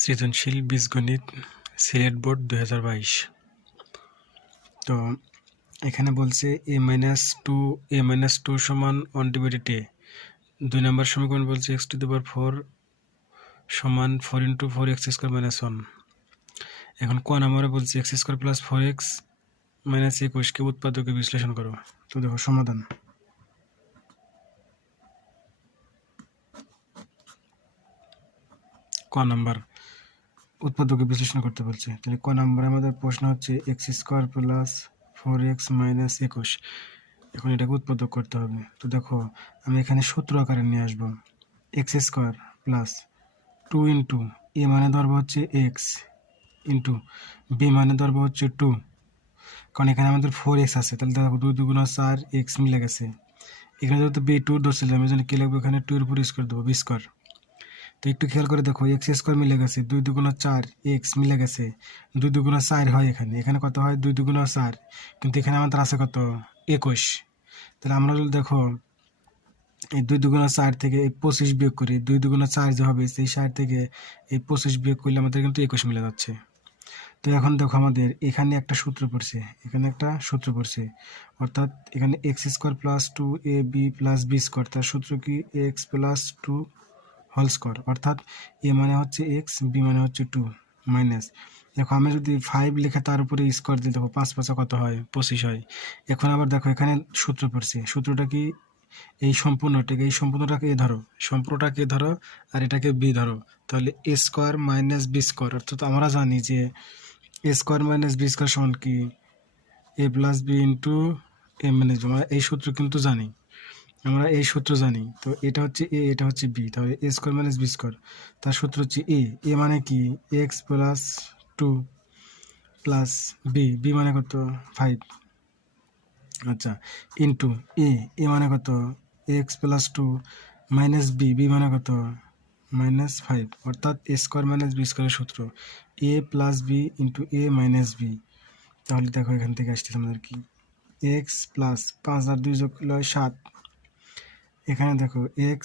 সৃজনশীল বীজগণিত সিলেট বোর্ড 2022। তো এখানে বলছে a-2 সমান 1/a। 2 নম্বর সমীকরণ বলছে x⁴ সমান 4 × 4x² - 1। এখন ক নম্বরে বলছে x² + 4x - 21 কে উৎপাদকে বিশ্লেষণ করো। তো দেখো সমাধান। ক নাম্বার উৎপাদকে বিশ্লেষণ করতে বলছে। তাহলে ক নম্বরে আমাদের প্রশ্ন হচ্ছে x² + 4x - 21। এখন এটাকে উৎপাদক করতে হবে। তো দেখো আমি এখানে সূত্র আকারে নিয়ে আসবো। x² + 2 * a মানে ধরবো হচ্ছে x ইন্টু b মানে ধরবো হচ্ছে 2, কারণ এখানে আমাদের 4x আছে। তাহলে দেখো 2 × 2 = 4, x মিলে গেছে। এখানে যেহেতু b 2 ধরছিলাম এই জন্য কি লিখবো, এখানে 2 এর উপর স্কোয়ার দেবো, b²। তো একটু খেয়াল করে দেখো x² মিলে গেছে, 2 × 2 = 4, x মিলে গেছে, 2 × 2 = 4 হয়। এখানে কত হয়, 2 × 2 = 4, কিন্তু এখানে আমাদের আছে কত, 21। তাহলে আমরা যদি দেখো এই 2 × 2 = 4 থেকে এই 25 বিয়োগ করি, 2 × 2 = 4 যে হবে, সেই 60 থেকে এই 25 বিয়োগ করলে আমাদের কিন্তু 21 মিলে যাচ্ছে। তো এখন দেখো আমাদের এখানে একটা সূত্র পড়ছে, অর্থাৎ এখানে x² + 2ab + b², তার সূত্র কি x + 2 হোল স্কোয়ার, অর্থাৎ a মানে হচ্ছে x, b মানে হচ্ছে 2 মাইনাস। দেখো আমি যদি 5 লিখে তার উপরে স্কোয়ার দিই, দেখো 5 5 কত হয়, 25 হয়। এখন আবার দেখো এখানে সূত্র পড়ছে, সূত্রটা কি, এই সম্পূর্ণটাকে এ ধরো আর এটাকে বি ধরো, তাহলে a² - b², অর্থাৎ আমরা জানি যে a² - b² সমান কি a + b × a - b। আমরা এই সূত্র কিন্তু জানি, তো এটা হচ্ছে a, এটা হচ্ছে b, তাহলে a² - b², তার সূত্র হচ্ছে a মানে কি x + 2 + b মানে কত 5, আচ্ছা, ইন্টু a মানে কত x + 2 - b মানে কত -5, অর্থাৎ a² - b² এর সূত্র a + b × a - b। তাহলে দেখো এখান থেকে আসছে আমাদের কি x + 5 আর 2 যোগ করলে হয় 7। এখানে দেখো x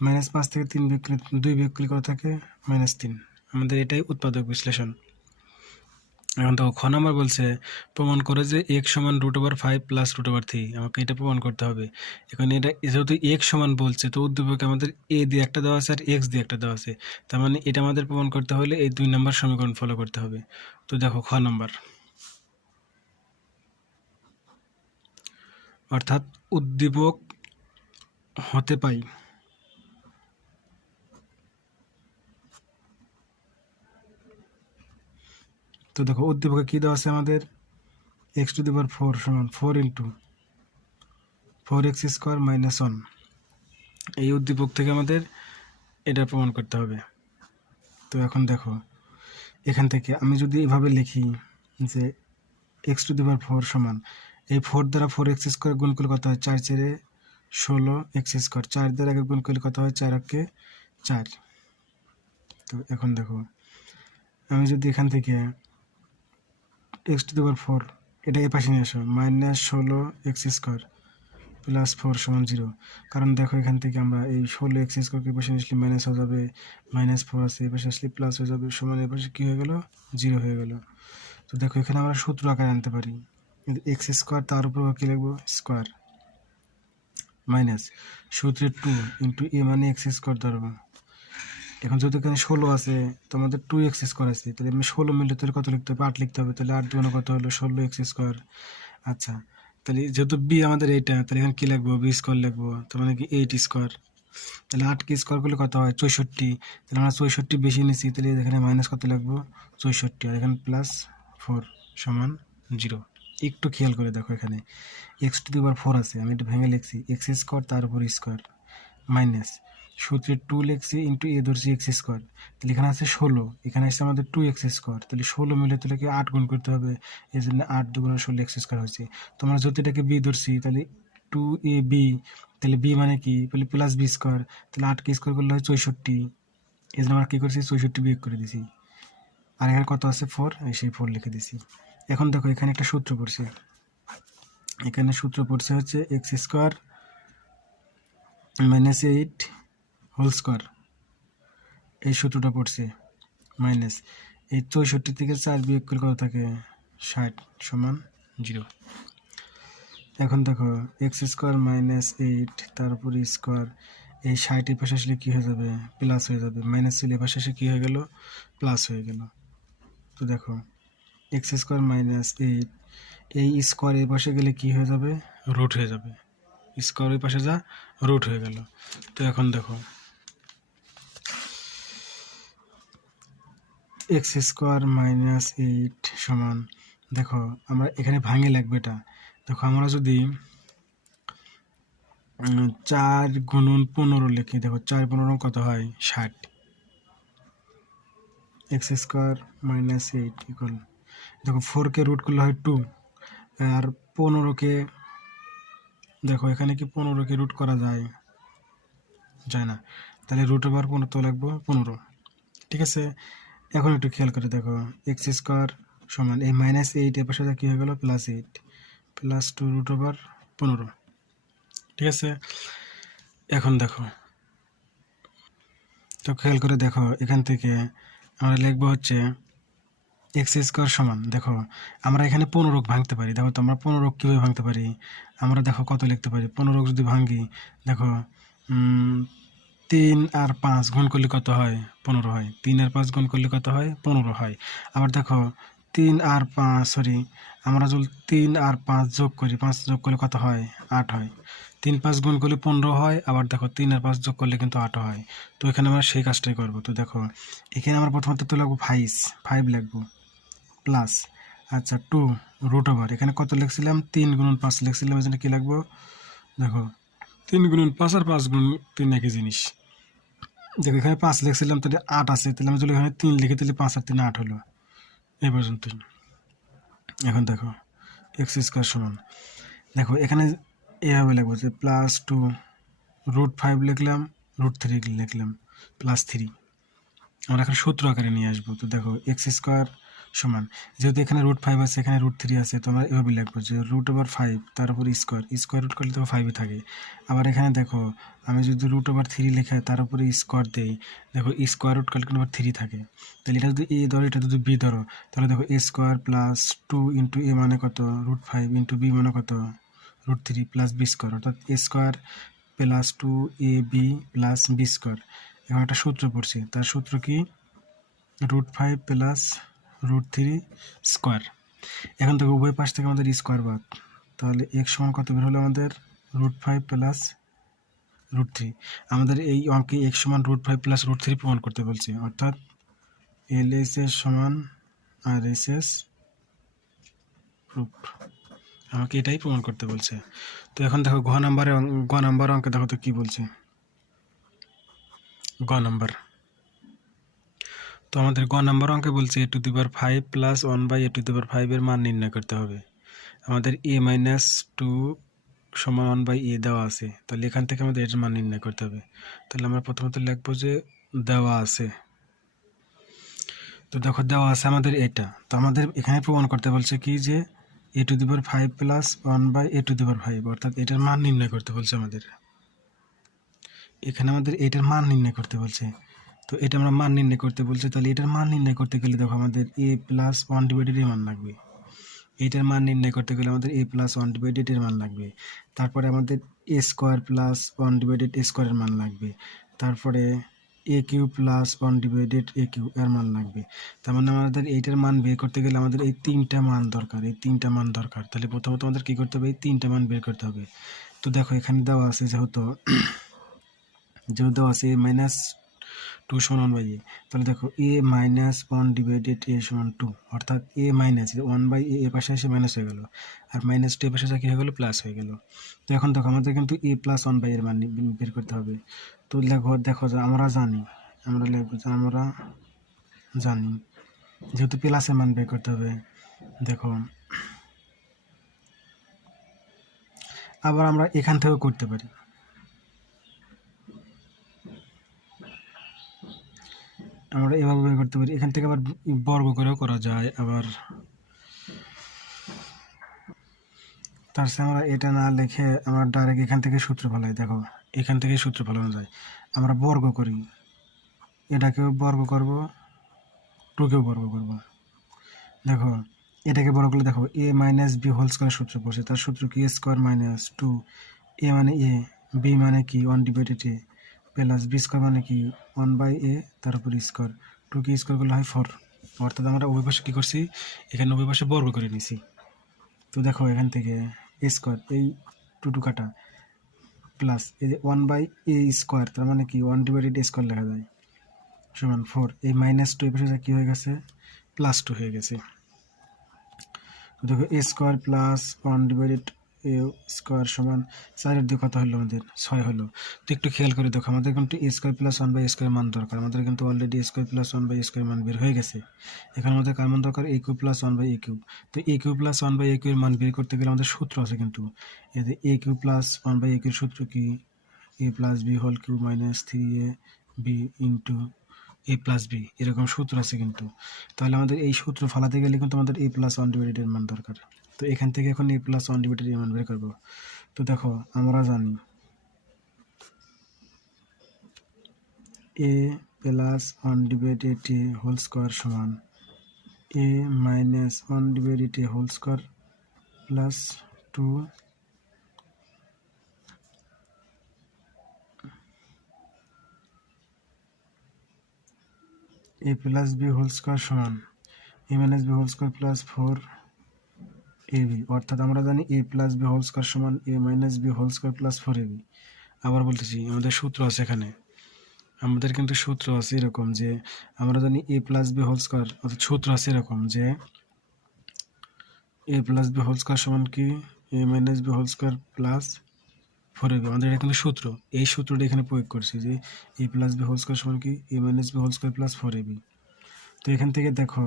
-5 থেকে 2 বিয়োগ করলে কত থাকে, -3। আমাদের এটাই উৎপাদক বিশ্লেষণ। এখন দেখো খ নাম্বার বলছে প্রমাণ করে যে x সমান √5 + √3। আমাকে এটা প্রমাণ করতে হবে। এখন এটা যেহেতু x সমান বলছে, তো উদ্দীপকে আমাদের a দিয়ে একটা দেওয়া আছে আর x দিয়ে একটা দেওয়া আছে, তার মানে এটা আমাদের প্রমাণ করতে হলে এই 2 নম্বর সমীকরণ ফলো করতে হবে। তো দেখো খ নাম্বার, অর্থাৎ উদ্দীপক হতে পাই তো দেখো উদ্দীপকে কি দেওয়া আছে আমাদের, x⁴ সমান 4 × 4x² - 1। এই উদ্দীপক থেকে আমাদের এটা প্রমাণ করতে হবে। তো এখন দেখো এখান থেকে আমি যদি এভাবে লিখি যে x⁴ সমান এই 4 দ্বারা 4x² গুণ করলে কত হয়, 4 × 4 = 16x², 4 দ্বারা আগে গুণ করলে কত হয়, 4 × 1 = 4। তো এখন দেখো আমি যদি এখান থেকে x⁴ এটা এ পাশে নিয়ে আসো, -16x² + 4 = 0, কারণ দেখো এখান থেকে আমরা এই 16x² কে পাশে আসলে মাইনাস হয়ে যাবে, -4 আছে, এই পাশে আসলে প্লাস হয়ে যাবে, সমান এই পাশে কী হয়ে গেল, 0 হয়ে গেল। তো দেখো এখানে আমরা সূত্র আকারে আনতে পারি, x² তার উপর কী লিখবো, স্কোয়ার, মাইনাস সূত্রে 2 × a মানে x² ধরবো। এখন যেহেতু এখানে 16 আছে, তো আমাদের 2x² আছে, তাহলে আমি 16 মিলে তাহলে কত লিখতে হবে, 8 লিখতে হবে। তাহলে 8 × 2 কত হলো, 16x²। আচ্ছা, তাহলে যেহেতু b আমাদের এইটা, তাহলে এখানে কী লিখবো, b² লিখবো, তার মানে কি 8²। তাহলে 8কে স্কোয়ার করলে কত হয়, 64। তাহলে আমরা 64 বেশি নিয়েছি, তাহলে এখানে মাইনাস কত লিখবো, 64, আর এখানে +4 = 0। একটু খেয়াল করে দেখো এখানে x⁴ আছে, আমি এটা ভেঙে লিখছি x² তার উপর স্কোয়ার, মাইনাস সূত্রে 2 লিখছি × a ধরছি x², তাহলে এখানে আছে 16, এখানে আসছে আমাদের 2x², তাহলে 16 মিলে তাহলে কি 8 গুণ করতে হবে, এই জন্য 8 × 2 = 16x² হয়েছে। তোমরা যদি এটাকে b ধরছি, তাহলে 2ab, তাহলে b মানে কি, বলে +b², তাহলে 8কে স্কোয়ার করলে হয় 64, এই জন্য আমরা কী করছি, 64 বিয়োগ করে দিছি, আর এখানে কত আছে 4, সেই 4 লিখে দিছি। এখন দেখো এখানে একটা সূত্র পড়ছে, হচ্ছে x² - 8 হোল স্কোয়ার, এই সূত্রটা পড়ছে। মাইনাস এই 64 থেকে 4 বিয়োগ করলে কত থাকে 60 সমান 0। এখন দেখো এক্স স্কোয়ার মাইনাস 8 তার উপর স্কোয়ার এই 60 এর পাশে আসলে কী হয়ে যাবে প্লাস হয়ে যাবে, মাইনাস ছিল এর পাশে এসে কী হয়ে গেল প্লাস হয়ে গেল। তো দেখো এক্স স্কোয়ার মাইনাস 8 এই স্কোয়ার এর পাশে গেলে কী হয়ে যাবে রুট হয়ে যাবে, স্কোয়ার ওই পাশে যা রুট হয়ে গেল। তো এখন দেখো এক্স স্কোয়ার মাইনাস 8 সমান দেখো আমরা এখানে ভাঙে লাগবে এটা। দেখো আমরা যদি 4 গুণন 15 লিখি, দেখো 4 15 কত হয় 60। এক্স স্কোয়ার মাইনাস 8 ইকুয়াল দেখো 4কে রুট করলে হয় 2 আর 15কে দেখো এখানে কি 15কে রুট করা যায় না, তাহলে রুট ওভার 15 তো লাগবে 15। ঠিক আছে, এখন একটু খেয়াল করে দেখো এক্স স্কোয়ার সমান এই মাইনাস 8 এর পাশে কী হয়ে গেল প্লাস 8 প্লাস 2 রুট ওভার 15। ঠিক আছে, এখন দেখো তো খেয়াল করে দেখো এখান থেকে আমরা লিখবো হচ্ছে এক্স স্কোয়ার সমান দেখো আমরা এখানে 15 ভাঙতে পারি। দেখো তো আমরা 15 কীভাবে ভাঙতে পারি, আমরা দেখো কত লিখতে পারি 15 যদি ভাঙি দেখো 3 আর 5 গুণ করলে কত হয় 15 হয়, 3 আর 5 গুণ করলে কত হয় 15 হয়। আবার দেখো 3 আর 5 সরি আমরা যদি 3 আর 5 যোগ করি 5 যোগ করলে কত হয় 8 হয়, 3 5 গুণ করলে 15 হয়, আবার দেখো 3 আর 5 যোগ করলে কিন্তু 8 হয়। তো এখানে আমরা সেই কাজটাই করবো। তো দেখো এখানে আমরা প্রথমত তো লাগবো 5 লিখবো প্লাস আচ্ছা 2 রুট ওভার এখানে কত লিখছিলাম 3 গুণন 5 লিখছিলাম, এই জন্য কী লাগবো দেখো 3 গুণন 5 আর 5 গুণ 3 একই জিনিস। দেখো এখানে 5 লিখছিলাম তাহলে 8 আছে, তাহলে আমি যদি এখানে 3 লিখে তাহলে 5 আর 3 8 হলো এই পর্যন্ত। এখন দেখো এক্স স্কোয়ার সমান দেখো এখানে এভাবে লিখবো যে প্লাস 2 রুট 5 লিখলাম রুট 3 লিখলাম প্লাস 3 আমরা এখন সূত্র আকারে নিয়ে আসবো। তো দেখো এক্স স্কোয়ার সমান যেহেতু এখানে রুট 5 আছে এখানে রুট 3 আছে, তো আমরা এভাবে লিখবো যে রুট ওভার 5 তার উপর স্কোয়ার রুট করলে তো 5ই থাকে। আবার এখানে দেখো আমি যদি রুট ওভার 3 লিখে তার উপরে স্কোয়ার দেই দেখো স্কোয়ার রুট করলে কিন্তু 3 থাকে, তাহলে এটা যদি এ ধরো এটা যদি বি ধরো তাহলে দেখো এ স্কোয়ার প্লাস 2 ইন্টু এ মানে কত রুট 5 ইন্টু বি মানে কত রুট 3 প্লাস বি স্কোয়ার, অর্থাৎ এ square plus 2 A B plus B square. এখন একটা সূত্র পড়ছি, তার সূত্র কি রুট 5 প্লাস রুট 3 স্কোয়ার। এখন দেখো উভয় পাশ থেকে আমাদের স্কোয়ার বাদ, তাহলে এক্স সমান কত বের হলো আমাদের রুট 5 প্লাস রুট 3। আমাদের এই অঙ্কে এক্স সমান রুট 5 প্লাস রুট 3 প্রমাণ করতে বলছে, অর্থাৎ এল এস এস সমান আর এস এস প্রুফ, আমাকে এটাই প্রমাণ করতে বলছে। তো এখন দেখো গ নাম্বার অঙ্কে দেখো তো কী বলছে গ নাম্বার। তো আমাদের গ নাম্বার অঙ্কে বলছে a to the power 5 plus 1 by a to the power 5 এর মান নির্ণয় করতে হবে। আমাদের এ মাইনাস 2 সমান 1 বাই এ দেওয়া আছে, তাহলে এখান থেকে আমাদের এর মান নির্ণয় করতে হবে। তাহলে আমরা প্রথমত লিখবো যে দেওয়া আছে। তো দেখো দেওয়া আছে আমাদের এটা, তো আমাদের এখানে প্রমাণ করতে বলছে কি যে a to the power 5 plus 1 by a to the power 5, অর্থাৎ এটার মান নির্ণয় করতে বলছে আমাদের। এখানে আমাদের এটার মান নির্ণয় করতে বলছে, তো এটা আমরা মান নির্ণয় করতে বলছে, তাহলে এটার মান নির্ণয় করতে গেলে দেখো আমাদের এ প্লাস 1 ডিভাইডেড এর মান লাগবে। এইটার মান নির্ণয় করতে গেলে আমাদের এ প্লাস 1 ডিভাইডেড এর মান লাগবে, তারপরে আমাদের এ স্কোয়ার প্লাস 1 ডিভাইডেড এ স্কোয়ারের মান লাগবে, তারপরে এ কিউ প্লাস 1 ডিভাইডেড এ কিউ এর মান লাগবে। তার মানে আমাদের এইটার মান বের করতে গেলে আমাদের এই 3টা মান দরকার, তাহলে প্রথমত আমাদের কী করতে হবে এই 3টা মান বের করতে হবে। তো দেখো এখানে দেওয়া আছে যেহেতু দেওয়া আছে এ মাইনাস 2 সমান 1 বাই এ, তাহলে দেখো এ মাইনাস 1 ডিভাইডেড এ সমান 2, অর্থাৎ এ মাইনাস 1 বাই এ পাশে এসে মাইনাস হয়ে গেল, আর মাইনাস 2 এ পাশে কী হয়ে গেলো প্লাস হয়ে গেল। তো এখন দেখো আমাদের কিন্তু এ প্লাস 1 বাই এর মান বের করতে হবে। তো দেখো যে আমরা জানি যেহেতু প্লাসের মান বের করতে হবে, দেখো আবার আমরা এখান থেকেও করতে পারি, আমরা এভাবে বের করতে পারি, এখান থেকে আবার বর্গ করেও করা যায়। আবার তার সাথে আমরা এটা না লিখে আমরা ডাইরেক্ট এখান থেকে সূত্র ফেলাই, দেখো এখান থেকে সূত্র ফেলানো যায়। আমরা বর্গ করি, এটাকেও বর্গ করব টুকেও বর্গ করবো। দেখো এটাকে বড় করলে দেখো এ মাইনাস বি হোল স্কোয়ার সূত্র পড়ছে, তার সূত্র কি এ স্কোয়ার মাইনাস টু এ মানে এ, বি মানে কি 1/a প্লাস বি স্কোয়ার মানে কি 1/a তার উপর স্কোয়ার, টু কি স্কোয়ার করলে হয় 4। অর্থাৎ আমরা উভয় পাশে কী করছি, এখানে উভয় পাশে বর্গ করে নিছি। তো দেখো এখান থেকে এ স্কোয়ার এই টু কাটা প্লাস এই যে 1/a স্কোয়ার, তার মানে কি 1/a স্কোয়ার লেখা যায় সমান 4, এই মাইনাস টু এই পাশে কী হয়ে গেছে +2 হয়ে গেছে। তো দেখো এ স্কোয়ার প্লাস 1/a স্কোয়ার সমান 4 দিয়ে কত হলো আমাদের 6 হলো। তো একটু খেয়াল করে দেখো আমাদের কিন্তু এ স্কোয়ার প্লাস 1/a স্কোয়ার মান দরকার, আমাদের কিন্তু অলরেডি এ স্কোয়ার প্লাস 1/a স্কোয়ার মান বের হয়ে গেছে। এখানে আমাদের কার মান দরকার a cube plus 1/a cube. তো a cube plus 1/a cube এর মান বের করতে গেলে আমাদের সূত্র আছে, কিন্তু এতে a cube plus 1/a cube সূত্র কি a plus B whole cube minus 3ab into a plus B, এরকম সূত্র আছে কিন্তু। তাহলে আমাদের এই সূত্র ফালাতে গেলে কিন্তু আমাদের a প্লাস 1/a এর মান দরকার। তো এখান থেকে এখন a প্লাস 1/a এর মান বের করবো। তো দেখো আমরা জানি a plus 1/a whole square সমান a minus 1/a whole square plus 2 a plus B whole square সমান a minus B whole square plus 4ab। অর্থাৎ আমরা জানি a plus B whole square সমান a minus B whole square plus 4ab। আবার বলতেছি আমাদের সূত্র আছে এখানে, আমাদের কিন্তু সূত্র আছে এরকম যে আমরা জানি a plus B whole square, অর্থাৎ সূত্র আছে এরকম যে a plus B whole square সমান কি a minus B whole square plus 4ab। আমাদের এটা কিন্তু সূত্র, এই সূত্রটা এখানে প্রয়োগ করছি যে a plus B whole square সমান কি a minus B whole square plus 4ab। তো এখান থেকে দেখো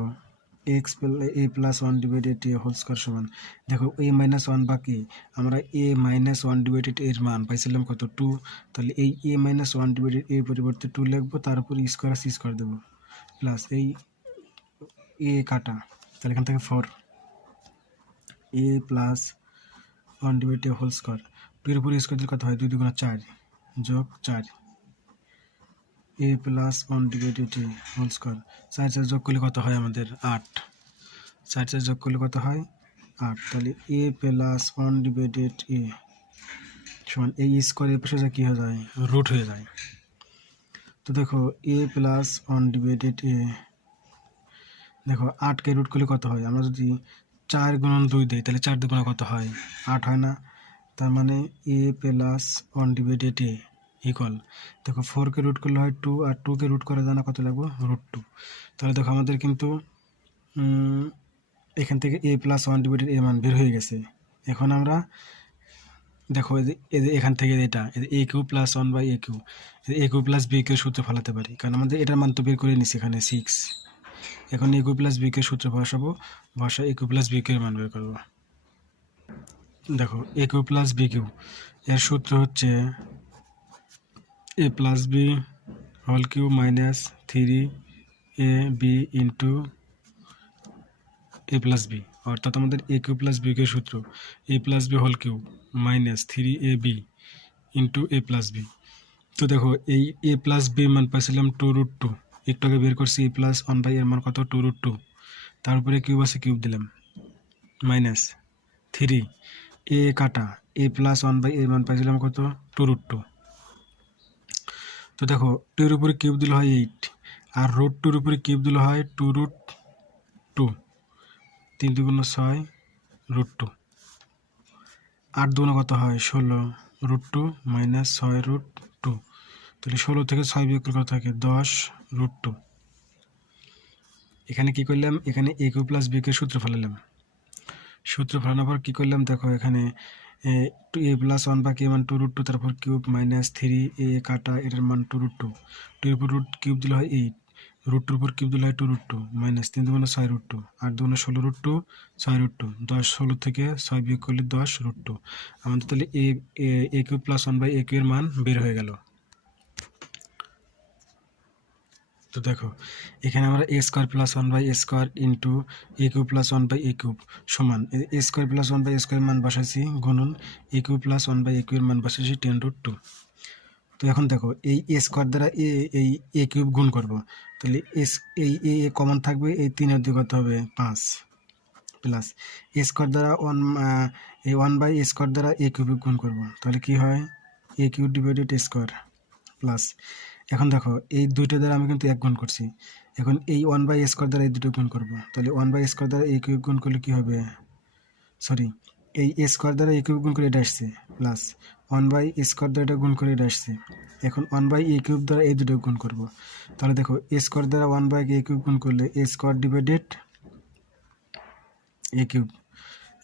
a plus 1/a whole square সমান, দেখো a মাইনাস 1 বাকি আমরা a মাইনাস 1/a এর মান পাইছিলাম কত 2, তাহলে এই a মাইনাস 1/a এর পরিবর্তে 2 লিখবো, তার উপর স্কোয়ার আছে স্কোয়ার দেবো প্লাস এই a কাটা, তাহলে এখান থেকে 4 a plus 1/a whole square, 2 এর উপর স্কোয়ার দিলে কত হয় 2 2 4 যোগ 4 a plus 1/a whole square, 4 4 যোগ করলে কত হয় আমাদের 8, 4 4 যোগ করলে কত হয় 8। তাহলে a প্লাস 1/a সমান এই স্কোয়ার এর পাশে কী হয়ে যায় রুট হয়ে যায়। তো দেখো a প্লাস 1/a, দেখো 8কে রুট করলে কত হয়, আমরা যদি 4 গুণন 2 দিই তাহলে 4 দুগুণে কত হয় 8 হয় না, তার মানে a প্লাস 1/a ইকুয়াল, দেখো 4কে রুট করলে হয় 2 আর 2কে রুট করা যায় না, কত লাগবে √2। তাহলে দেখো আমাদের কিন্তু এখান থেকে a প্লাস 1/a এর মান বের হয়ে গেছে। এখন আমরা দেখো এখান থেকে এটা a cube plus 1/a cube, a cube plus b cube সূত্র ফেলাতে পারি, কারণ আমাদের এটার মান তো বের করে নিচ্ছি এখানে 6। এখন a cube plus b cube সূত্র বসাবো, বসা a cube plus b cube এর মান বের করবো। দেখো a cube plus b cube এর সূত্র হচ্ছে a plus b whole cube minus 3ab into a plus b। অর্থাৎ আমাদের a cube plus b cube সূত্র a plus b whole cube minus 3ab into a plus b। তো দেখো এই a plus b মান পাইছিলাম 2√2, একটু আগে বের করছি a প্লাস 1/a এর মান কত 2√2, তার উপরে কিউব আছে কিউব দিলাম মাইনাস 3 a কাটা a প্লাস 1/a এর মান পাইছিলাম কত 2√2। তো দেখো 2 এর উপরে কিউব দিলে হয় 8 আর √2 এর উপরে কিউব দিলে হয় 2√2, 3 2 6 √2, 8 2 কত হয় 16 √2 মাইনাস 6 √2, তাহলে 16 থেকে 6 বিয়োগ করলে কত থাকে 10 √2। এখানে কি করলাম, এখানে a cube plus b cube সূত্র ফেলালাম, সূত্র ফেলানোর পর কী করলাম দেখো এখানে a প্লাস 1 বাকি মান 2√2, তারপর কিউব মাইনাস 3a কাটা এটার মান 2√2, 2 এর উপর রুট কিউব দিলে হয় 8, √2 উপর কিউব দিলে হয় 2√2 মাইনাস 3 2 6 √2, 8 2 16 √2 6 √2, 10 16 থেকে 6 বিয়োগ করলে 10 √2। আমাদের তাহলে a cube plus 1/a cube এর মান বের হয়ে গেল। তো দেখো এখানে আমরা a square plus 1/a square into a cube plus 1/a cube সমান a square plus 1/a square মান বসাইছি গুণন a cube plus 1/a cube এর মান বসাইছি 10√2। তো এখন দেখো এই এ স্কোয়ার দ্বারা এই এ কিউব গুণ করব, তাহলে এই এ কমন থাকবে, এই 3 দুই কত হবে 5 প্লাস এ স্কোয়ার দ্বারা এই 1 বাই এ স্কোয়ার দ্বারা এ কিউব গুণ করব, তাহলে কি হয় এ কিউব ডিভাইডেড এ স্কোয়ার প্লাস এখন দেখো এই দুইটা দ্বারা আমি কিন্তু 1 গুণ করছি, এখন এই 1 বাই এ স্কোয়ার দ্বারা এই দুটো গুণ করব, তাহলে 1 বাই এ স্কোয়ার দ্বারা এ কিউব গুণ করলে কি হবে, সরি এই এ স্কোয়ার দ্বারা এ কিউব গুণ করে এটা আসছে প্লাস 1 বাই এ স্কোয়ার দ্বারা এটা গুণ করে এটা আসছে, এখন 1 বাই এ কিউব দ্বারা এই দুটো গুণ করব, তাহলে দেখো এ স্কোয়ার দ্বারা 1 বাই এ কিউব গুণ করলে এ স্কোয়ার ডিভাইডেড এ কিউব,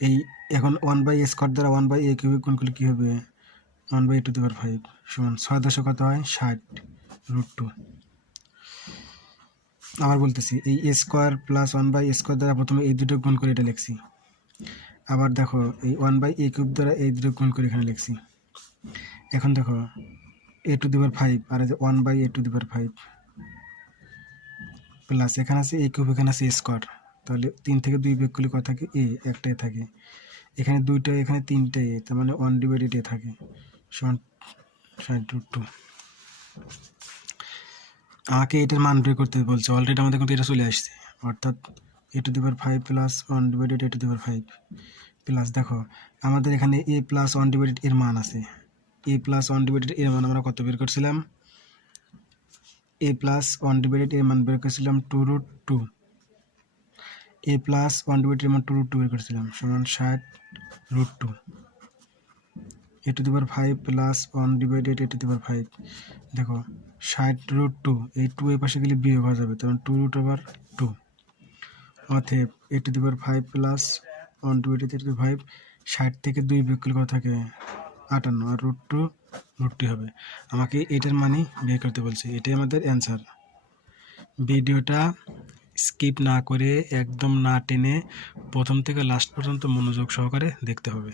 এই এখন 1 বাই এ স্কোয়ার দ্বারা 1 বাই এ কিউব গুণ করলে কী হবে 1/2 সমান 6 কত হয় 60√2। আবার বলতেছি এই a square plus 1 by a square দ্বারা প্রথমে এই দুটো গুণ করে এটা লিখছি, আবার দেখো এই 1 বাই এ কিউব দ্বারা এই দুটো গুণ করে এখানে লিখছি, এখন দেখো a⁵ আর এই যে 1/a⁵ প্লাস এখানে আছে এ কিউব, এখানে আছে এ স্কোয়ার, তাহলে 3 থেকে 2 বিয়োগ করলে কত থাকে এ, একটাই থাকে, এখানে 2টা এখানে 3টা এ, তার মানে 1/a থাকে সমান 60√2। আমাকে এটার মান বের করতে বলছে, অলরেডি আমাদের কিন্তু এটা চলে আসছে, অর্থাৎ a⁵ প্লাস 1/a⁵ প্লাস দেখো আমাদের এখানে এ প্লাস 1/ এর মান আছে, এ প্লাস 1/ এর মান আমরা কত বের করছিলাম, এ প্লাস 1/ এর মান বের করেছিলাম 2√2, এ প্লাস 1/ এর মান 2√2 বের করেছিলাম সমান 60√2, a⁵ প্লাস 1/a⁵, দেখো 60√2, এই 2 এর পাশে গেলে বিয়োগ হয়ে যাবে, তখন 2√2, অতএব a⁵ প্লাস 1/a⁵, 60 থেকে 2 বিয়োগ করলে কত থাকে 58, আর √2 হবে। আমাকে এটার মানই বের করতে বলছে, এটাই আমাদের অ্যান্সার। ভিডিওটা স্কিপ না করে একদম না টেনে প্রথম থেকে লাস্ট পর্যন্ত মনোযোগ সহকারে দেখতে হবে।